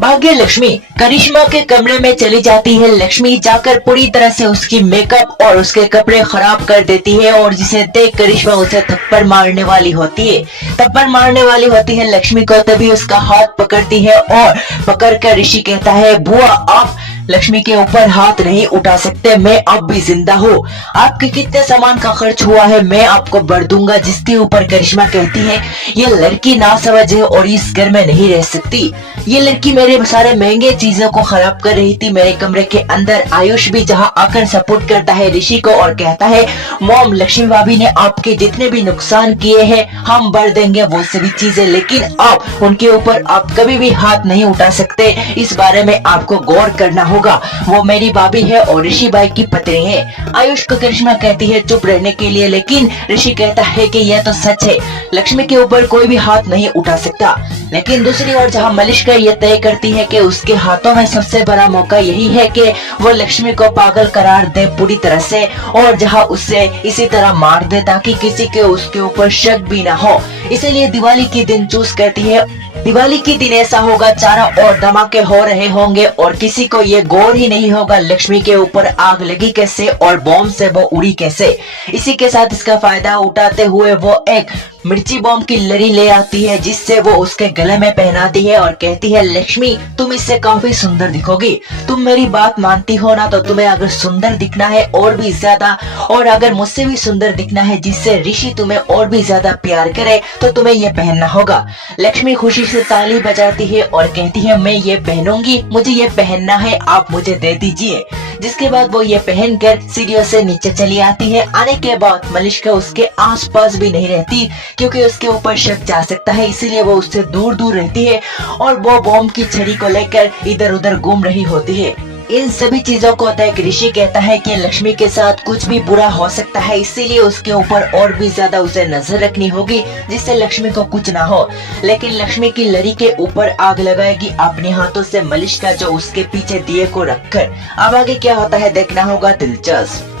भाग्य लक्ष्मी करिश्मा के कमरे में चली जाती है। लक्ष्मी जाकर पूरी तरह से उसकी मेकअप और उसके कपड़े खराब कर देती है और जिसे देख करिश्मा उसे थप्पड़ मारने वाली होती है। लक्ष्मी को, तभी उसका हाथ पकड़ती है और पकड़कर ऋषि कहता है, बुआ आप लक्ष्मी के ऊपर हाथ नहीं उठा सकते, मैं अब भी जिंदा हूँ। आपके कितने सामान का खर्च हुआ है मैं आपको भर दूंगा। जिसके ऊपर करिश्मा कहती है, ये लड़की नासमझ है और इस घर में नहीं रह सकती। ये लड़की मेरे सारे महंगे चीजों को खराब कर रही थी मेरे कमरे के अंदर। आयुष भी जहाँ आकर सपोर्ट करता है ऋषि को और कहता है, मॉम लक्ष्मी भाभी ने आपके जितने भी नुकसान किए हैं हम भर देंगे वो सभी चीजें, लेकिन आप उनके ऊपर आप कभी भी हाथ नहीं उठा सकते। इस बारे में आपको गौर करना होगा। वो मेरी भाभी है और ऋषि भाई की पत्नी है। आयुष को करिश्मा कहती है चुप रहने के लिए, लेकिन ऋषि कहता है कि यह तो सच है, लक्ष्मी के ऊपर कोई भी हाथ नहीं उठा सकता। लेकिन दूसरी ओर जहाँ मलिष्का ये तय करती है कि उसके हाथों में सबसे बड़ा मौका यही है कि वो लक्ष्मी को पागल करार दे पूरी तरह से, और जहाँ उससे इसी तरह मार दे ताकि किसी के उसके ऊपर शक भी ना हो। इसीलिए दिवाली के दिन चूज करती है। दिवाली के दिन ऐसा होगा, चारों ओर धमाके हो रहे होंगे और किसी को ये गौर ही नहीं होगा लक्ष्मी के ऊपर आग लगी कैसे और बॉम्ब से वो उड़ी कैसे। इसी के साथ इसका फायदा उठाते हुए वो एक मिर्ची बॉम्ब की लड़ी ले आती है, जिससे वो उसके गले में पहनाती है और कहती है, लक्ष्मी तुम इससे काफी सुंदर दिखोगी। तुम मेरी बात मानती हो ना, तो तुम्हें अगर सुंदर दिखना है और भी ज्यादा, और अगर मुझसे भी सुंदर दिखना है जिससे ऋषि तुम्हें और भी ज्यादा प्यार करे, तो तुम्हें ये पहनना होगा। लक्ष्मी खुशी से ताली बजाती है और कहती है, मैं ये पहनूंगी, मुझे ये पहनना है, आप मुझे दे दीजिए। जिसके बाद वो ये पहनकर सीढ़ियों से नीचे चली आती है। आने के बाद मलिष्का उसके आसपास भी नहीं रहती, क्योंकि उसके ऊपर शक जा सकता है, इसीलिए वो उससे दूर दूर रहती है और वो बॉम्ब की छड़ी को लेकर इधर उधर घूम रही होती है। इन सभी चीजों को देख ऋषि कहता है कि लक्ष्मी के साथ कुछ भी बुरा हो सकता है, इसीलिए उसके ऊपर और भी ज्यादा उसे नजर रखनी होगी जिससे लक्ष्मी को कुछ ना हो। लेकिन लक्ष्मी की लड़ी के ऊपर आग लगाएगी अपने हाथों से मलिष्का, जो उसके पीछे दिए को रखकर। अब आगे क्या होता है देखना होगा दिलचस्प।